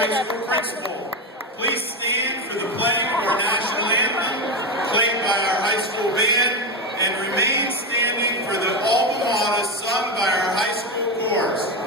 High School principal. Please stand for the playing of our national anthem, played by our high school band, and remain standing for the alma mater sung by our high school chorus.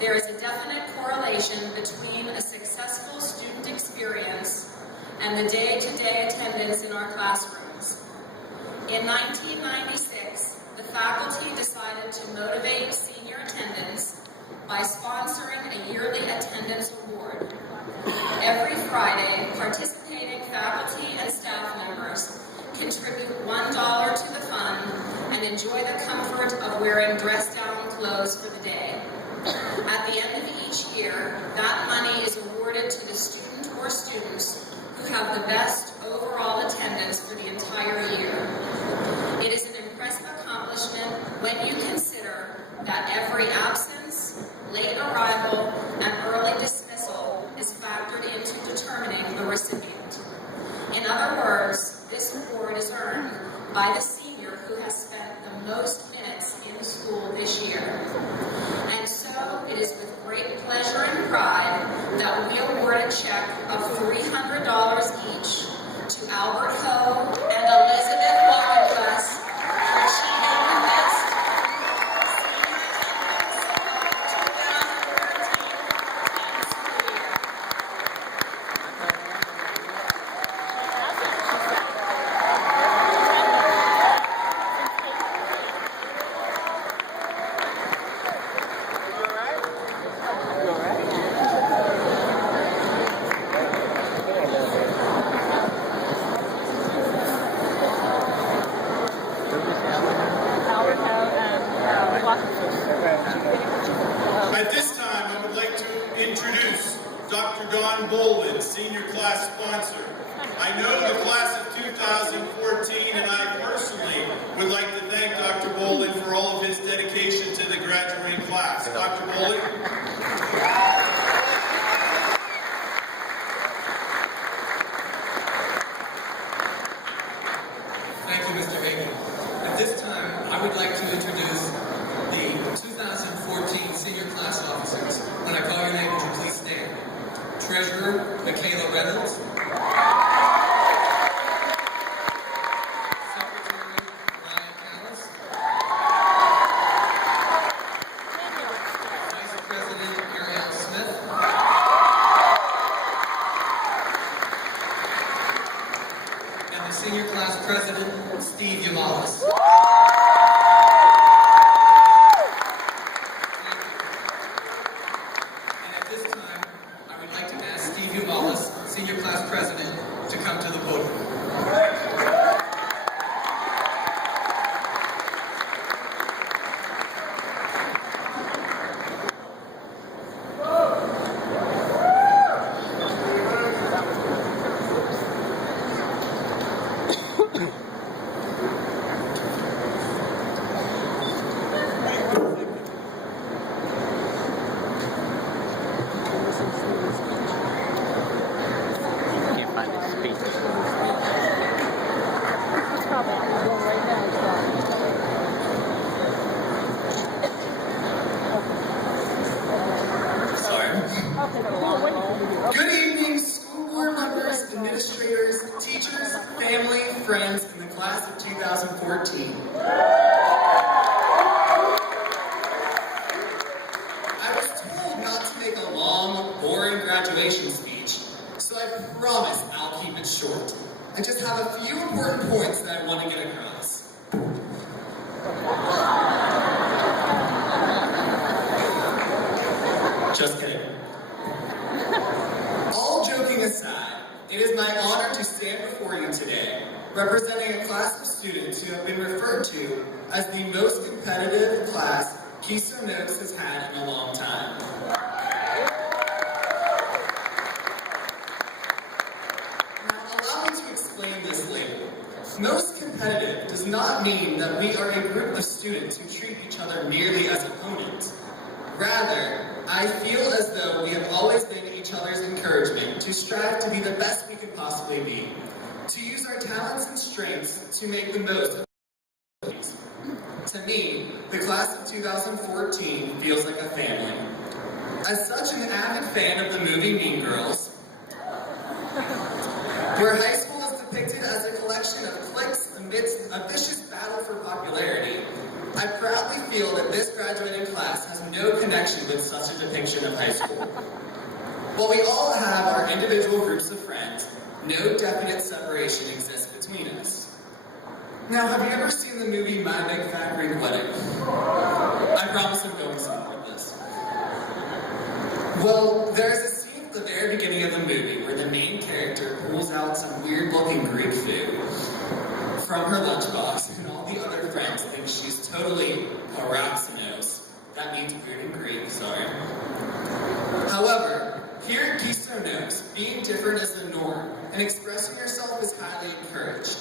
There is a definite correlation between a successful student experience and the day-to-day attendance in our classrooms. In 1996, the faculty decided to motivate senior attendance by sponsoring a yearly attendance award. Every Friday, participating faculty and staff members contribute $1 to the fund and enjoy the comfort of wearing dress-down clothes for the day. At the end of each year, that money is awarded to the student or students who have the best overall attendance for the entire year. It is an impressive accomplishment when you consider that every absence, late introduce Dr. Don Bolin, senior class sponsor. I know the class of 2014, and I personally would like to thank Dr. Bolin for all of his dedication to the graduating class. Dr. Bolin. Thank you, Mr. Hagan. At this time, I would like to introduce the 2014 senior class officers. When I call your name, would you please stand? Treasurer, Michaela Reynolds. Secretary, Ryan Callis. Vice President, Ariel Smith. And the senior class president, Steve Yamalis. And at this time, I would like to ask Steve Yamalis, senior class president, to come to the podium. Can't find his speakers. Good evening, school board members, administrators, teachers, family, friends, and the class of 2014. I was told not to make a long, boring graduation speech, so I promise I'll keep it short. I just have a few important points that I want to get across. Just kidding. All joking aside, it is my honor to stand before you today, representing a class of students who have been referred to as the most competitive class Keystone has had in a long time. Now, allow me to explain this label. Most competitive does not mean that we are a group of students who treat each other merely as opponents. Rather, I feel as though we have always been each other's encouragement to strive to be the best we could possibly be, to use our talents and strengths to make the most of it. To me, the class of 2014 feels like a family. As such an avid fan of the movie Mean Girls, where high school is depicted as a collection of cliques amidst a vicious battle for popularity, I proudly feel that this graduating class has no connection with such a depiction of high school. While we all have our individual groups of friends, no definite separation exists between us. Now, have you ever seen the movie My Big Fat Greek Wedding? I promise I'm going somewhere with this. Well, there's a scene at the very beginning of the movie where the main character pulls out some weird-looking Greek food from her lunchbox, and all the other friends think she's totally paraxinos. That means weird in Greek, sorry. However, here at Keystone being different is the norm, and expressing yourself is highly encouraged.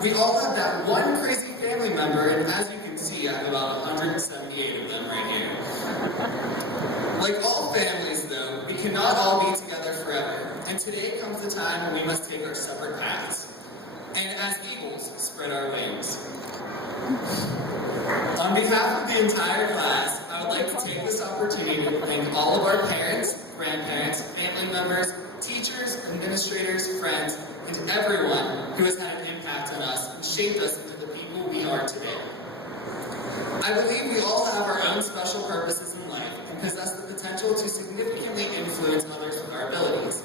We all have that one crazy family member, and as you can see, I have about 178 of them right here. Like all families, though, we cannot all be together forever, and today comes the time when we must take our separate paths. And as eagles, spread our wings. On behalf of the entire class, I would like to take this opportunity to thank all of our parents, grandparents, family members, teachers, administrators, friends, and everyone who has had an impact on us and shaped us into the people we are today. I believe we all have our own special purposes in life and possess the potential to significantly influence others with our abilities.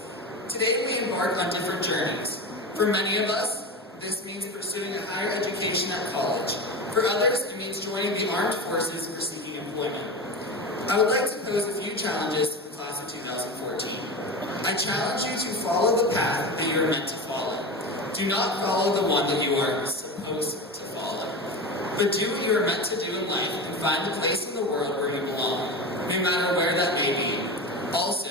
Today we embark on different journeys. For many of us, this means pursuing a higher education at college. For others, it means joining the armed forces or seeking employment. I would like to pose a few challenges to the class of 2014. I challenge you to follow the path that you are meant to follow. Do not follow the one that you are supposed to follow. But do what you are meant to do in life and find a place in the world where you belong, no matter where that may be. Also,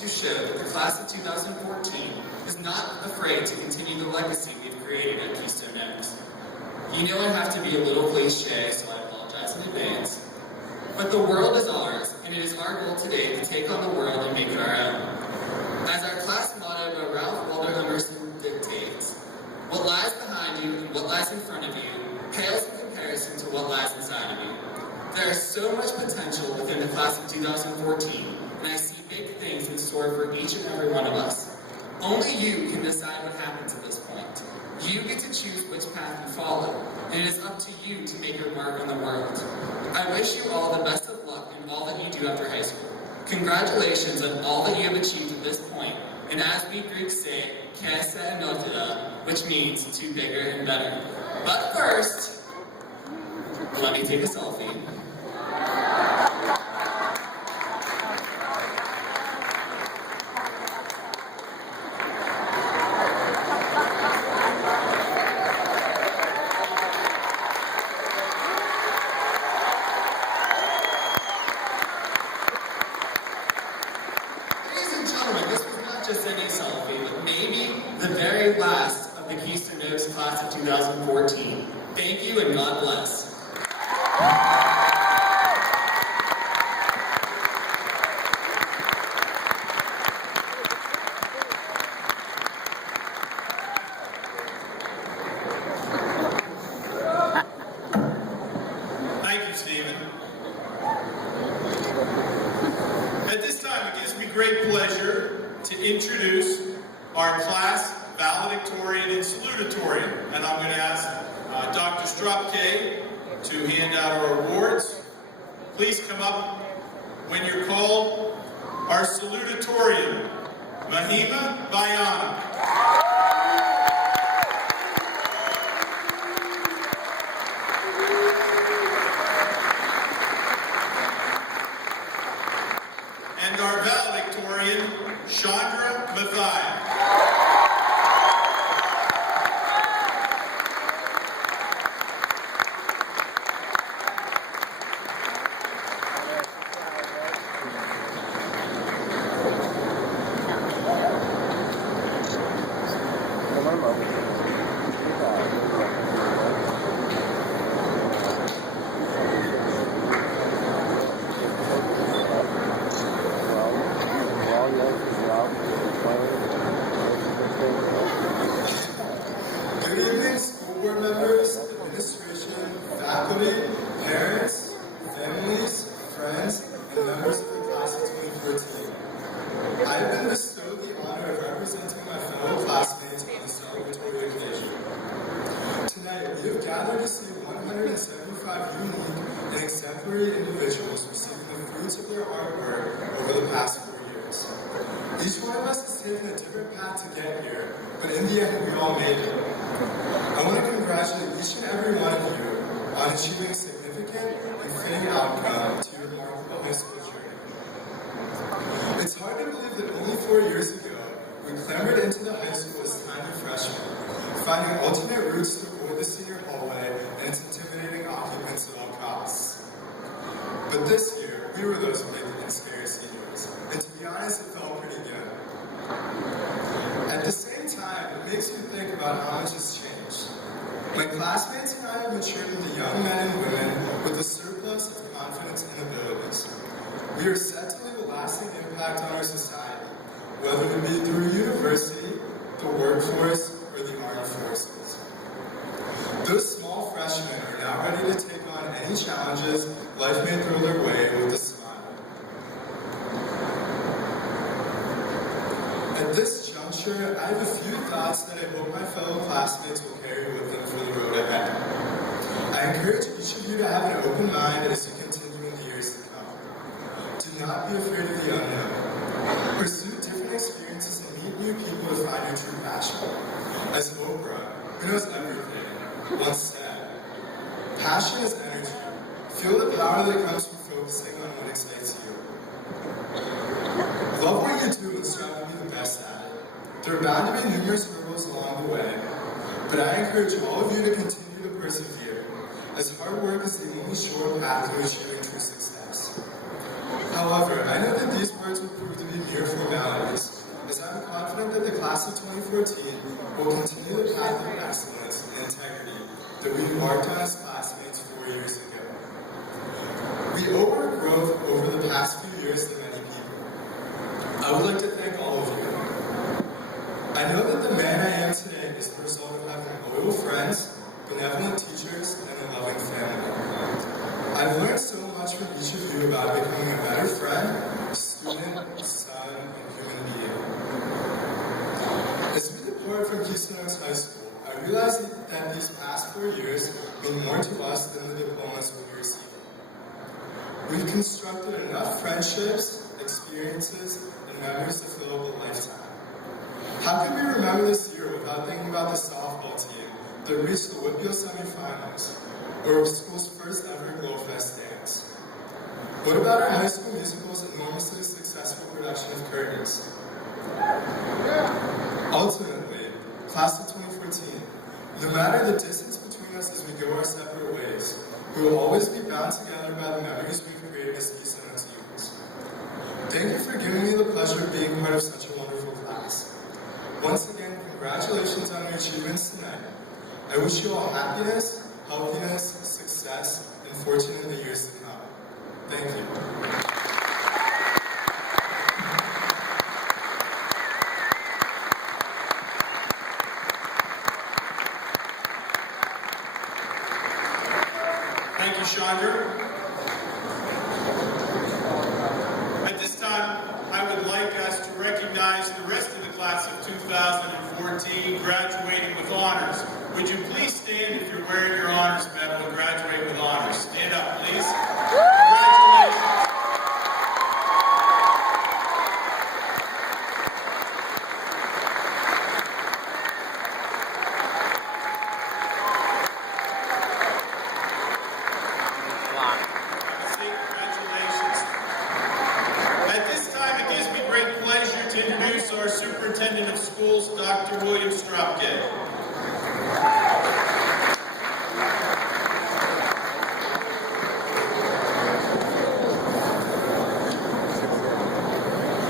to show that the class of 2014 is not afraid to continue the legacy we've created at Keystone Oaks. You know I have to be a little cliche, so I apologize in advance. But the world is ours, and it is our goal today to take on the world and make it our own. As our class motto by Ralph Waldo Emerson dictates, what lies behind you and what lies in front of you pales in comparison to what lies inside of you. There is so much potential within the class of 2014, and I see big things in store for each and every one of us. Only you can decide what happens at this point. You get to choose which path you follow, and it is up to you to make your mark on the world. I wish you all the best of luck in all that you do after high school. Congratulations on all that you have achieved at this point, and as we Greeks say, kesa enotida, which means to bigger and better. But first, let me take a selfie. Just any selfie, but maybe the very last of the Keystone Oaks class of 2014. Thank you and God bless. Thank you, Stephen. At this time, it gives me great pleasure to introduce our class valedictorian and salutatorian, and I'm going to ask Dr. Stropke to hand out our awards. Please come up when you're called. Our salutatorian, Mahima Bayana. And our valedictorian, Chandra Mathai. Good evening, school board members, administration, faculty, parents, families, friends, and members of the class of 2014. I have been bestowed the honor of representing my fellow classmates on this celebratory occasion. Tonight, we have gathered to see 175 unique and exemplary individuals receiving the fruits of their hard work over the past 4 years. Each one of us has taken a different path to get here, but in the end, we all made it. I want to congratulate each and every one of you on achieving significant and fitting outcome to your remarkable high school journey. It's hard to believe that only 4 years ago, we clambered into the high school as tiny freshmen, finding alternate routes to avoid the senior hallway and its intimidating occupants at all costs. But this year, we were those big and scary seniors, and to be honest, it felt pretty good. At the same time, it makes you think about how much has changed. My classmates and I have matured into young men and women with a surplus of confidence and abilities. We are set to leave a lasting impact on our society, whether it be through university, the workforce, or the armed forces. Those small freshmen are now ready to take on any challenges life may throw their way with a smile. At this juncture, I have a few thoughts that I hope my fellow classmates will carry with them for the road ahead. I encourage each of you to have an open mind as you continue in the years to come. Do not be afraid of the unknown. Pursue different experiences and meet new people to find your true passion. As Oprah, who knows everything, once said, passion is energy. Feel the power that comes from focusing on what excites you. Love what you do and strive to be the best at it. There are bound to be numerous hurdles along the way, but I encourage all of you to continue to persevere, as hard work is the only sure path to achieving true success. However, I know that these words will prove to be mere formalities, as I'm confident that the class of 2014 will continue the path of excellence and integrity that we embarked on as classmates 4 years ago. We owe our growth over the past few years to many people. I would like to thank all of you. I know that the man I am today is the result of having loyal friends, benevolent teachers, and a loving family. I've learned so much from each of you about becoming a better friend, student, son, and human being. As we depart from Keystone High School, I realized that these past 4 years mean more to us than the diplomas we'll be receiving. We've constructed enough friendships, experiences, and memories to fill up a lifetime. How could we remember this year without thinking about the softball team that reached the Whitfield semifinals, or our school's first ever Glowfest dance? What about our high school musical's enormously successful production of Curtains? Ultimately, class of 2014, no matter the distance between us as we go our separate ways, we will always be bound together by the memories we've created as Keystone students. Thank you for giving me the pleasure of being part of such a wonderful class. Once again, congratulations on your achievements tonight. I wish you all happiness, healthiness, success, and fortune in the years to come. Thank you. Thank you, Chandra. At this time, I would like us to recognize the rest of the class of 2014 graduating with honors. Would you please stand if you're wearing your honors medal and graduate with honors? Stand up, please. Congratulations. Our Superintendent of Schools, Dr. William Stropke.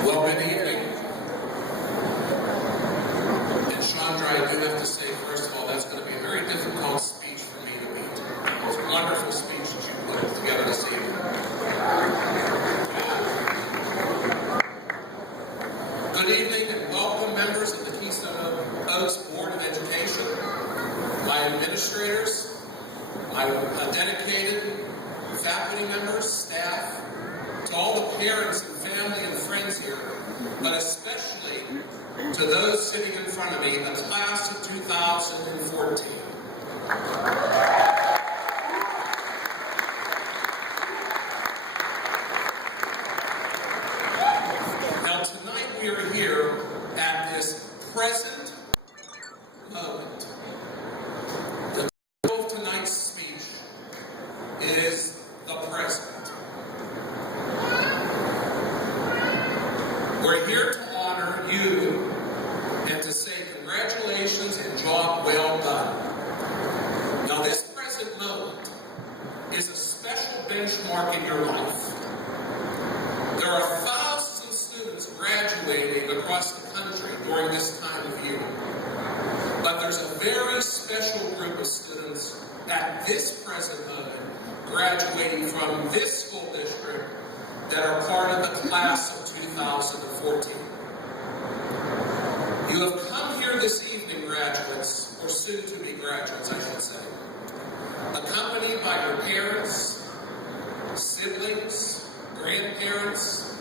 Well, good evening. And Chandra, I do have to say, first of all, that's going to be a very difficult speech for me to beat. It's a wonderful speech that you put together this evening. Good evening and welcome members of the Keystone Oaks Board of Education, my administrators, my dedicated faculty members, staff, to all the parents and family and friends here, but especially to those sitting in front of me, the class of 2014. We are here at this present moment. The title of tonight's speech is The Present. We're here to honor you and to say congratulations and job well done. Now, this present moment is a special benchmark in your life. There are graduating across the country during this time of year. But there's a very special group of students at this present moment graduating from this school district that are part of the class of 2014. You have come here this evening, graduates, or soon-to-be graduates, I should say, accompanied by your parents, siblings, grandparents,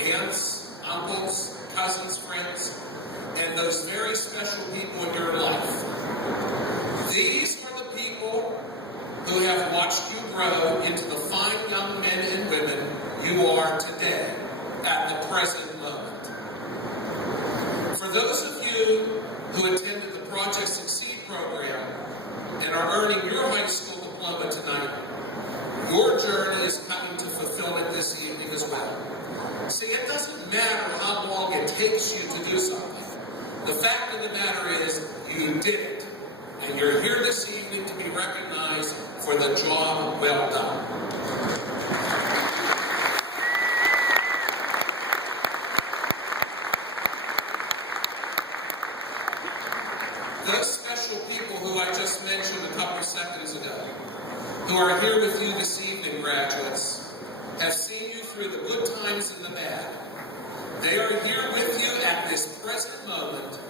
aunts, uncles, cousins, friends, and those very special people in your life. These are the people who have watched you grow into the fine young men and women you are today at the present moment. For those of you who attended the Project Succeed program and are earning your high school diploma tonight, your journey is coming to fulfillment this evening as well. See, it doesn't matter how long it takes you to do something. The fact of the matter is, you did it. And you're here this evening to be recognized for the job well done. those special people who I just mentioned a couple seconds ago, who are here with you this evening, graduates, have seen you through the good times and the bad. They are here with you at this present moment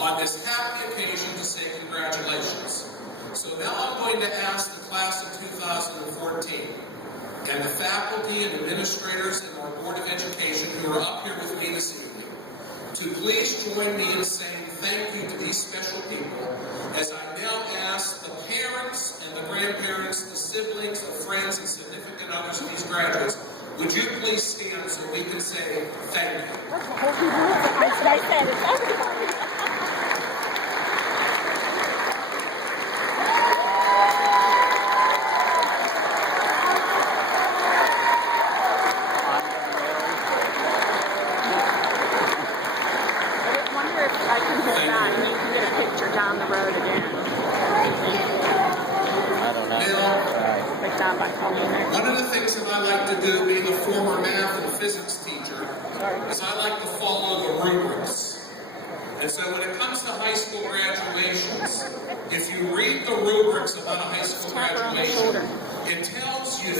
on this happy occasion to say congratulations. So now I'm going to ask the class of 2014 and the faculty and administrators and our Board of Education who are up here with me this evening to please join me in saying thank you to these special people as I now ask the parents and the grandparents, the siblings, the friends, and significant others of these graduates, would you please stand so we can say thank you? One of the things that I like to do, being a former math and physics teacher, is I like to follow the rubrics. And so when it comes to high school graduations, if you read the rubrics about a high school graduation, it tells you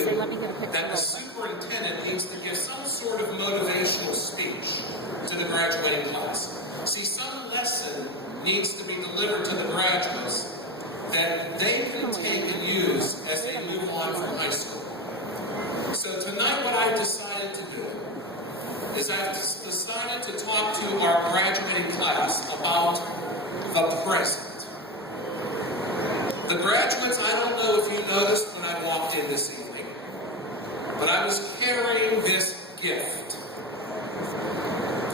that the superintendent needs to give some sort of motivational speech to the graduating class. See, some lesson needs to be delivered to the graduates that they can take and use as they move on from high school. So tonight what I've decided to do is I've decided to talk to our graduating class about the present. The graduates, I don't know if you noticed when I walked in this evening, but I was carrying this gift.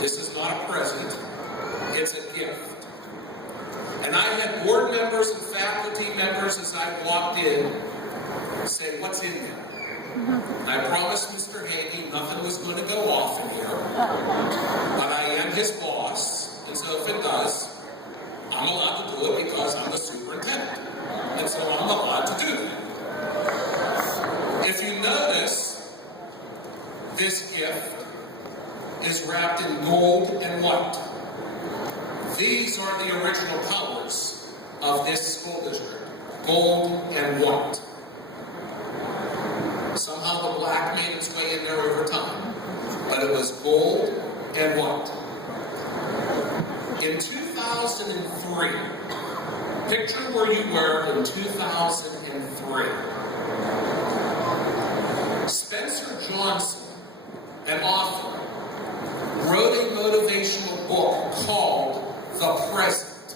This is not a present, it's a gift. And I had board members and faculty members as I walked in say, what's in there? And I promised Mr. Haney nothing was going to go off in here. But I am his boss, and so if it does, I'm allowed to do it because I'm the superintendent. And so I'm allowed to do that. If you notice, this gift is wrapped in gold and white. These are the original colors of this school district, gold and white. Somehow the black made its way in there over time, but it was gold and white. In 2003, picture where you were in 2003. Spencer Johnson, an author, wrote a motivational book called The Present.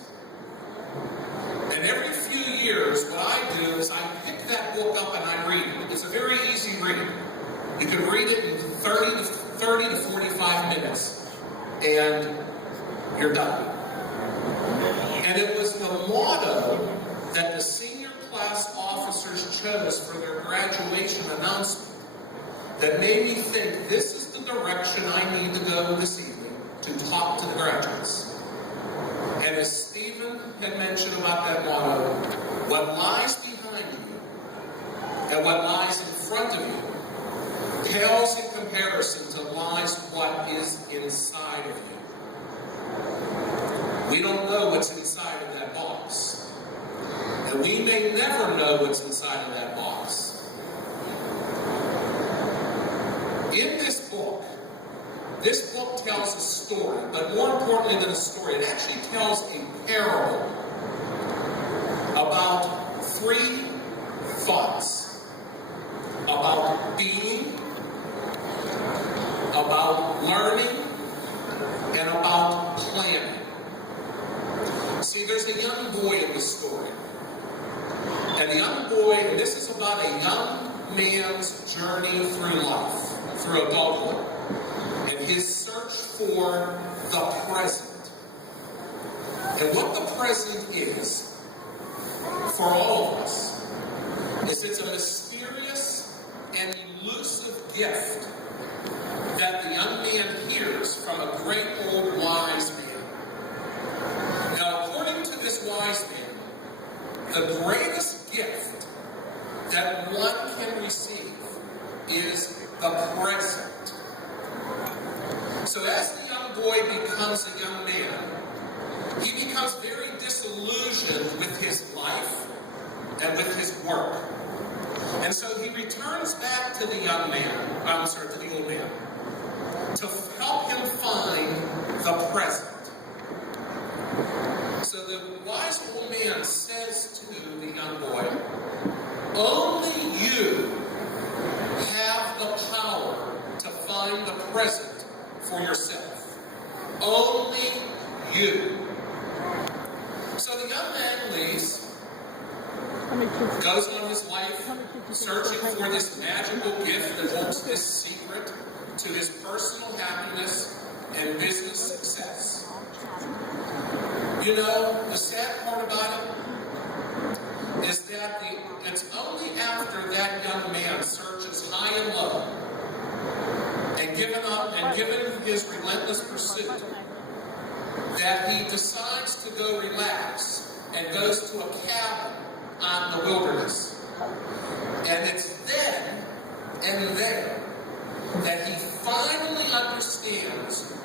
And every few years, what I do is I pick that book up and I read it. It's a very easy read. You can read it in 30 to 45 minutes, and you're done. And it was the motto that the senior class officers chose for their graduation announcement that made me think this is the direction I need to go this evening to talk to the graduates. And as Stephen had mentioned about that motto, what lies behind you and what lies in front of you pales in comparison to lies what is inside of you. We don't know what's inside of that box. And we may never know what's inside of that box. In this book tells a story, but more importantly than a story, it actually tells a parable about three thoughts: about being, about learning, and about planning. See, there's a young boy in this story. And the young boy, and this is about a young man's journey through life, through adulthood, and his search for the present. And what the present is, for all of us, is it's a mysterious and elusive gift that the young man hears from a great old wise man. Now, according to this wise man, the greatest gift that one can receive is the present. So as the young boy becomes a young man, he becomes very disillusioned disillusioned with his life and with his work. And so he returns back to the to the old man, to help him find the present. So the wise old man says to the young boy, only you have the power to find the present for yourself. Only you. So the young man leaves, goes on his life searching for this magical gift that holds this secret to his personal happiness and business success. You know, the sad part about it is that it's only after that young man searches high and low and given up and given his relentless pursuit that he decides to go relax and goes to a cabin on the wilderness. And it's then and there that he finally understands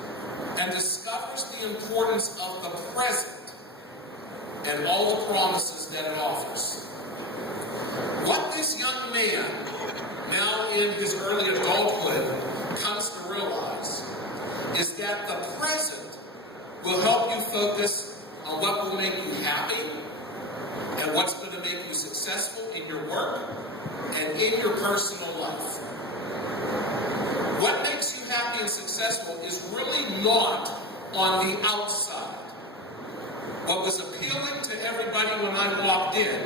and discovers the importance of the present and all the promises that it offers. What this young man, now in his early adulthood, comes to realize is that the present will help you focus on what will make you happy and what's going to make you successful in your work and in your personal life. What makes you happy and successful is really not on the outside. What was appealing to everybody when I walked in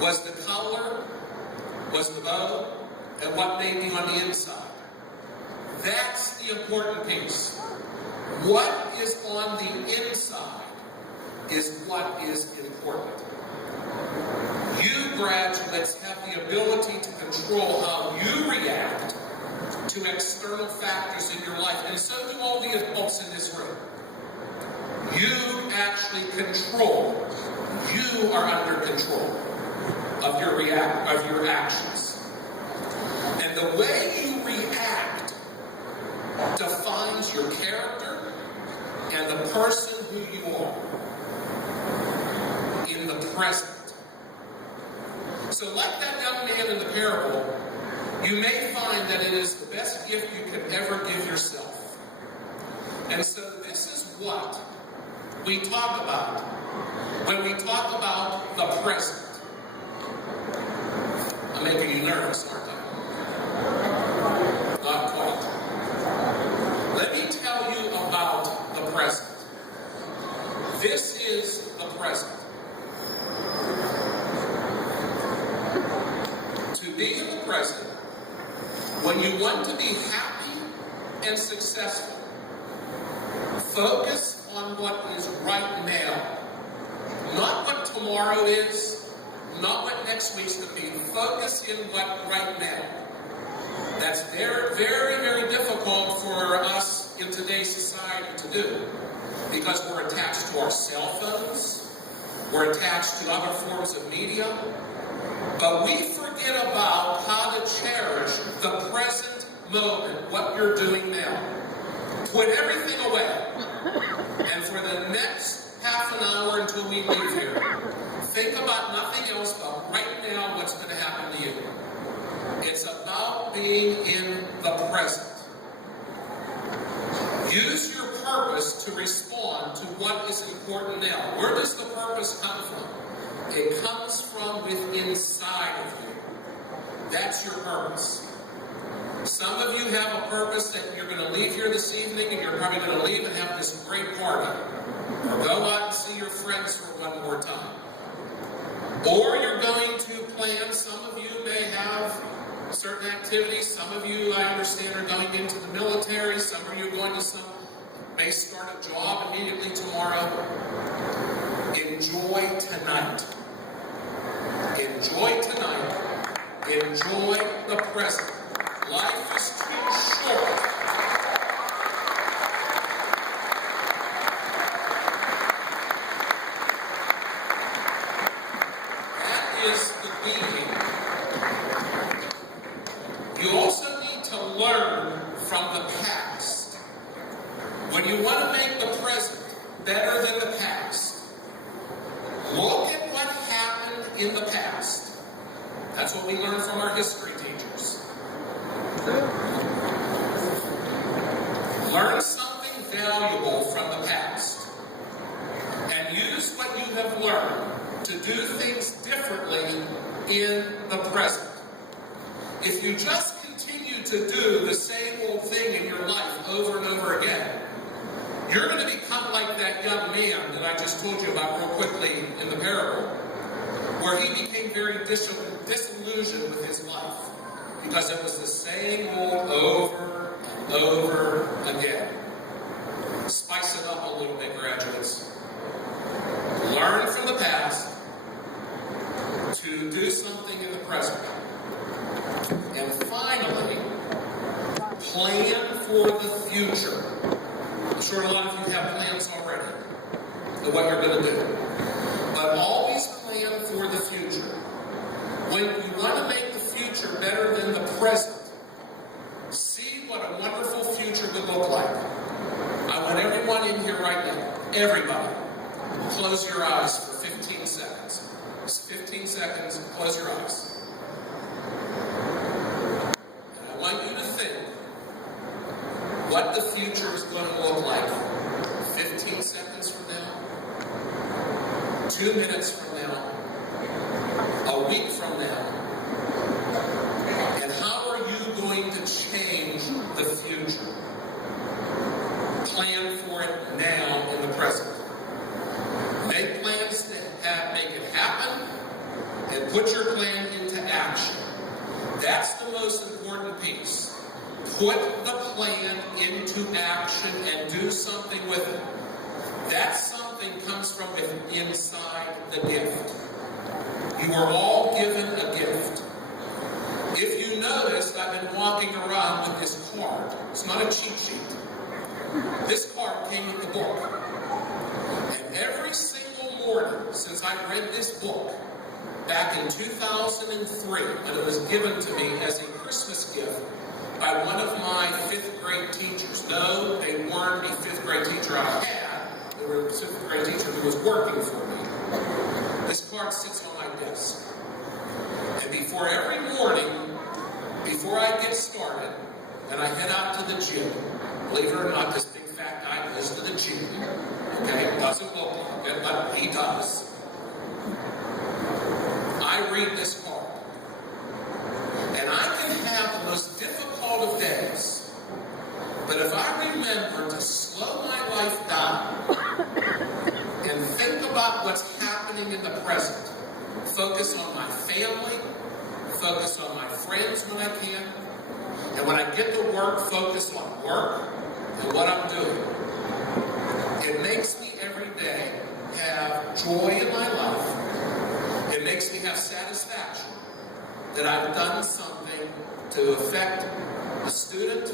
was the color, was the bow, and what made me on the inside. That's the important piece. What is on the inside is what is important. You graduates have the ability to control how you react to external factors in your life, and so do all the adults in this room. You actually control. You are under control of your actions. And the way you react defines your character and the person who you are in the present. So like that young man in the parable, you may find that it is the best gift you could ever give yourself. And so this is what we talk about when we talk about the present. I'm making you nervous, aren't I? Not quite. Let me tell you about the present. This is the present. To be in the present, when you want to be happy and successful, focus on what is right now. Not what tomorrow is, not what next week's going to be. Focus in what right now. That's very, very, very difficult for us in today's society to do because we're attached to our cell phones, we're attached to other forms of media, but we forget about how to cherish the present moment, what you're doing now. Put everything away, and for the next half an hour until we leave here, think about nothing else but right now what's going to happen to you. It's about being in the present. Use your purpose to respond to what is important now. Where does the purpose come from? It comes from within inside of you. That's your purpose. Some of you have a purpose that you're going to leave here this evening and you're probably going to leave and have this great party. Or go out and see your friends for one more time. Or you're going to plan, some of you may have certain activities, some of you, I understand, are going into the military, some of you are going to may start a job immediately tomorrow. Enjoy tonight. Enjoy tonight. Enjoy the present. Life is too short. That is the beginning. You also need to learn from the past. When you want to make the present better than the past, in the past. That's what we learned from our history teachers. Learn something valuable from the past and use what you have learned to do things differently in the present. If you just continue to do the same old thing in your life over and over again, you're going to become like that young man that I just told you about real quickly in the parable, where he became very disillusioned with his life because it was the same old over and over again. Spice it up a little bit, graduates. Learn from the past to do something in the present. And finally, plan for the future. I'm sure a lot of you have plans already of what you're going to do. But always plan for the future. When you want to make the future better than the present, see what a wonderful future would look like. I want everyone in here right now, everybody, close your eyes for 15 seconds. Just 15 seconds, close your eyes. And I want you to think what the future is going to look like 15 seconds from now, 2 minutes from now, a week from now, and how are you going to change the future? Plan for it now in the present. Make plans to make it happen, and put your plan into action. That's the most important piece. Put the plan into action and do something with it. That something comes from inside the gift. You are all given a gift. If you noticed, I've been walking around with this card. It's not a cheat sheet. This card came with the book. And every single morning since I read this book, back in 2003, when it was given to me as a Christmas gift by one of my 5th grade teachers. No, they weren't a 5th grade teacher I had. They were a 5th grade teacher who was working for me. This card sits on my desk. And before every morning, before I get started, and I head out to the gym, believe it or not, this big fat guy goes to the gym. Okay, doesn't look like it, but he does. I read this card. And I can have the most difficult of days, but if I remember to slow my life down and think about what's happening in the present, focus on my family, focus on my friends when I can, and when I get to work, focus on work and what I'm doing. It makes me every day have joy in my life. It makes me have satisfaction that I've done something to affect a student,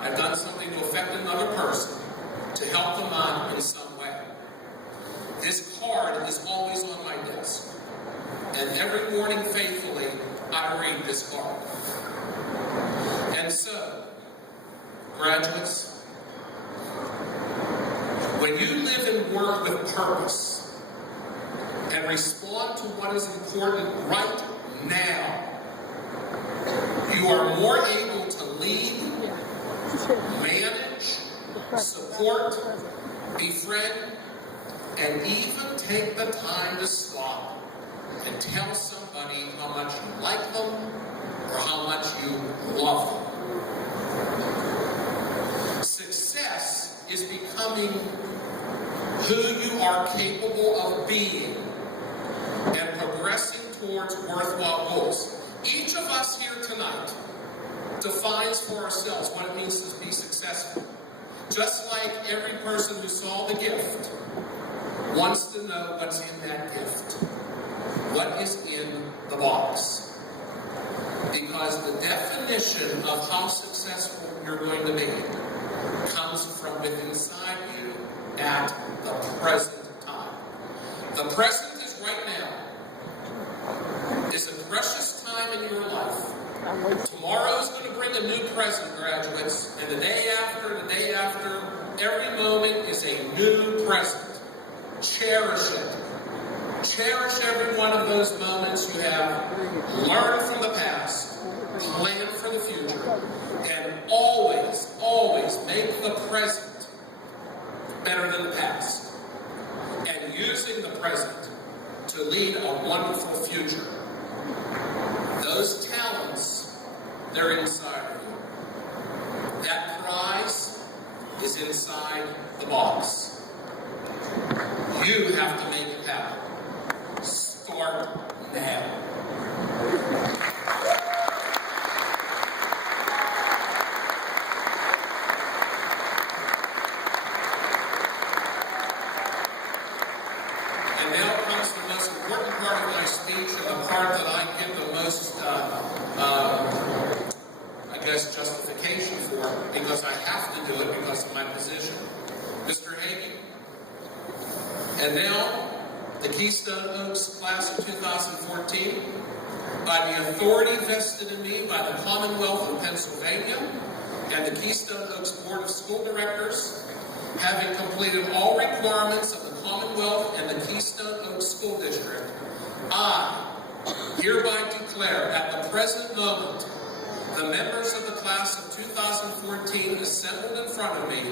I've done something to affect another person, to help them out in some way. This card is always on my desk. And every morning faithfully, I read this card. And so, graduates, when you live and work with purpose and respond to what is important right now, you are more able to lead, manage, support, befriend, and even take the time to stop and tell somebody how much you like them or how much you love them. Success is becoming who you are capable of being and progressing towards worthwhile goals. Each of us here tonight defines for ourselves what it means to be successful. Just like every person who saw the gift wants to know what's in that gift. What is in the box? Because the definition of how successful you're going to be comes from within inside you at the present time. The present is right now. It's a precious time in your life. Tomorrow is going to bring a new present, graduates, and the day after, every moment is a new present. Cherish it. Cherish every one of those moments. have learned from the past, planned for the future, and always, always make the present better than the past, and using the present to lead a wonderful future. Those talents, they're inside of you. That prize is inside the box. You have to make it happen. Start now. And now comes the most important part of my speech, and the part that I give the most, justification for, because I have to do it because of my position. Mr. Hagee. And now, the Keystone Oaks class of 2014, by the authority vested in me by the Commonwealth of Pennsylvania and the Keystone Oaks Board of School Directors, having completed all requirements of the Commonwealth and the Keystone Oaks School District, I hereby declare at the present moment the members of the class of 2014 assembled in front of me,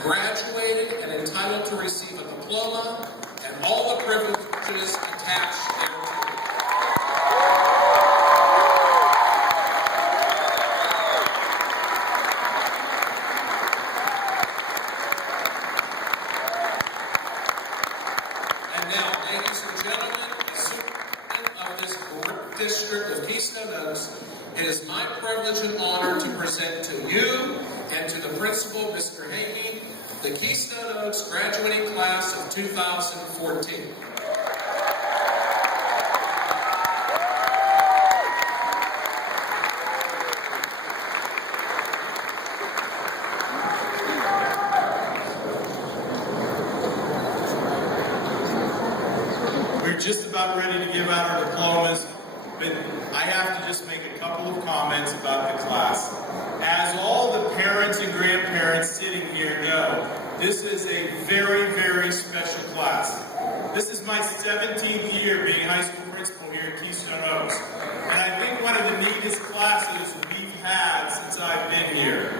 graduated and entitled to receive a diploma and all the privileges attached thereto. And now, ladies and gentlemen, as superintendent of this board district of Keystone Oaks, it is my privilege and honor to present to you and to the principal, Mr. Hagee, the Keystone Oaks graduating class of 2014. We're just about ready to give out our diplomas, but I have to just make a couple of comments about the class. As all the parents and grandparents sitting here know, this is a very, very special class. This is my 17th year being high school principal here at Keystone Oaks, and I think one of the neatest classes we've had since I've been here.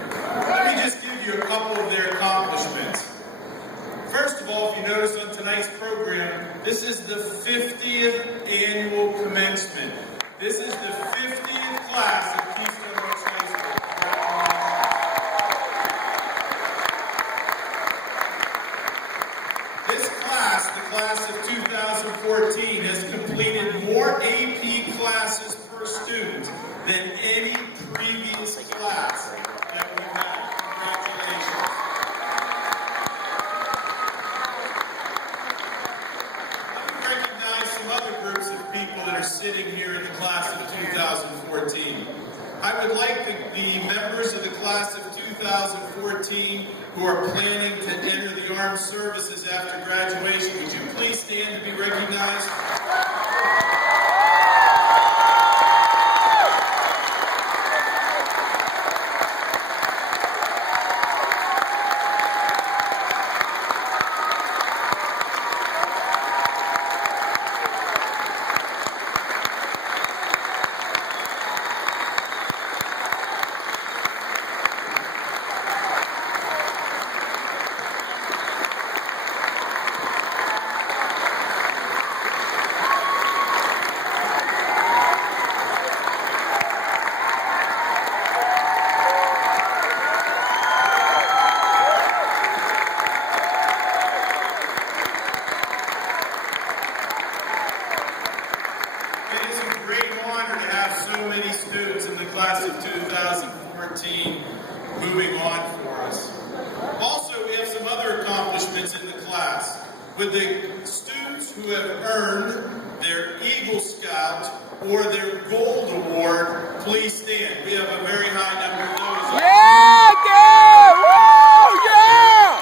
Let me just give you a couple of their accomplishments. First of all, if you notice on tonight's program, this is the 50th annual commencement. This is the 50th class of Keystone Oaks High School. This class, the class of 2014, has completed more AP classes per student than any previous class that we've had. Congratulations. Recognize some other groups of people that are sitting here in the class of 2014. I would like the members of the class of 2014 who are planning to enter the armed services after graduation, would you please stand to be recognized? Class of 2014 moving on for us. Also, we have some other accomplishments in the class. With the students who have earned their Eagle Scout or their Gold Award, please stand. We have a very high number of those. Yeah, yeah! Woo! Yeah!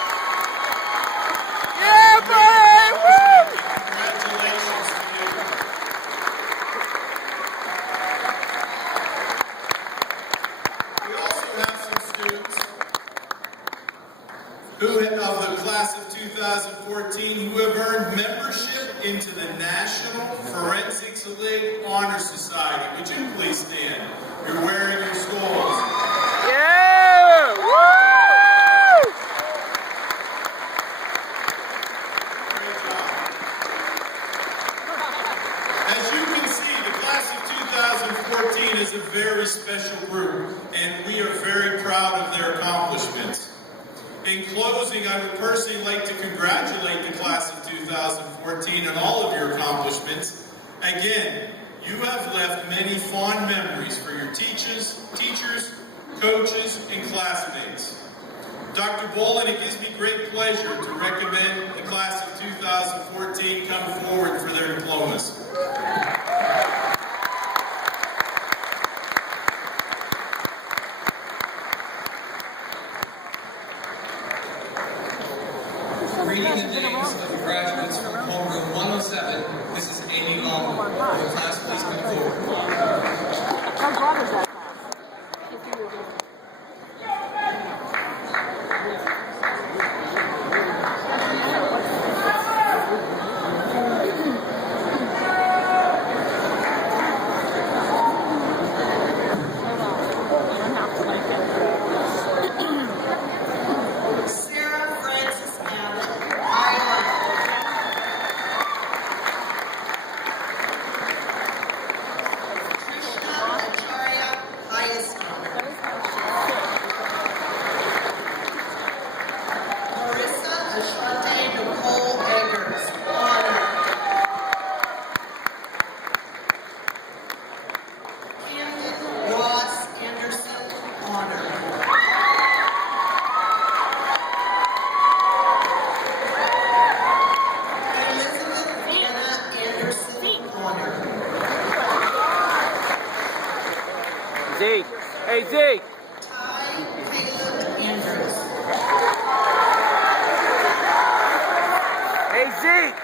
Yeah, boy! Woo! Congratulations to you. We also have some students who of the class of 2014 who have earned membership into the National Forensics League Honor Society. Would you please stand? You're wearing your skulls. Yeah! Woo! Great job. As you can see, the class of 2014 is a very special group, and we are very proud of their accomplishments. In closing, I would personally like to congratulate the class of 2014 on all of your accomplishments. Again, you have left many fond memories for your teachers, coaches, and classmates. Dr. Bolin, it gives me great pleasure to recommend the class of 2014 come forward for their diplomas. Reading the names of the graduates from homeroom 107, this is Amy Long. Will the class please come forward? How broad is that? Sarah Frances Abbott, Iowa. Krishna Acharya, highest honor. Marissa Ashante Nicole Eggers, honor. Camden Ross Anderson, honor. Elizabeth Anna Anderson, honor. Zeke. Hey, Zeke. Ty Caleb Andrews. Hey, Zeke.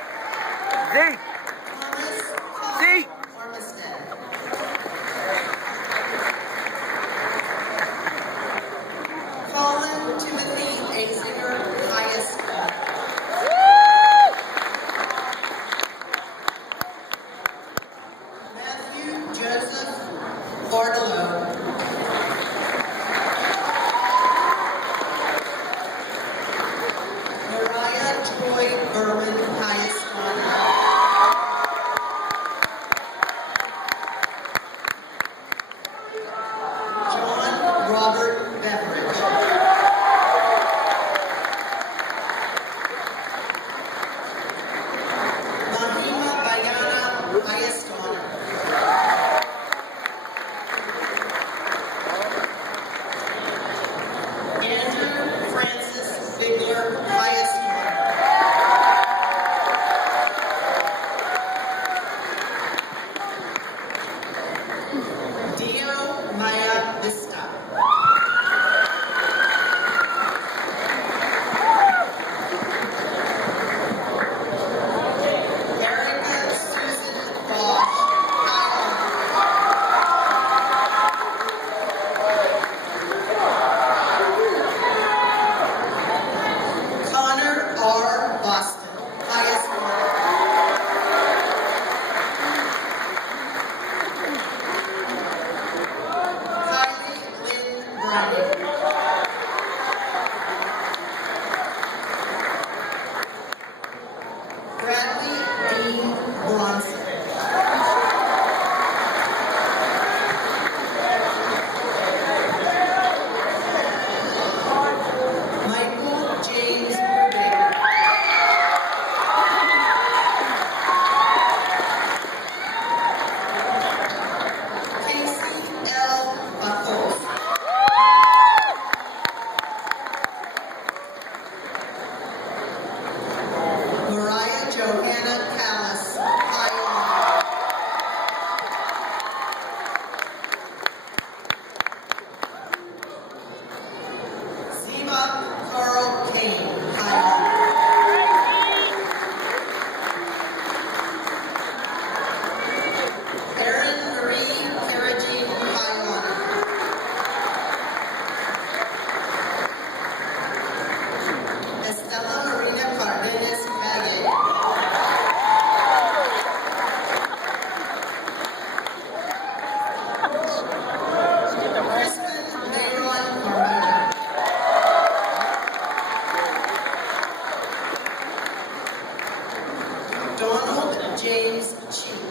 Zeke. Thomas Zeke. Armistead. Colin Timothy Azinger, highest honor. Matthew Joseph Bartolo. Mariah Troy Berman, highest honor. John Robert Beveridge. Mahima Bayana, highest honor. Andrew Francis Bigler, highest honor. Dio Maya Vista. Erica Susan Bosch, 2.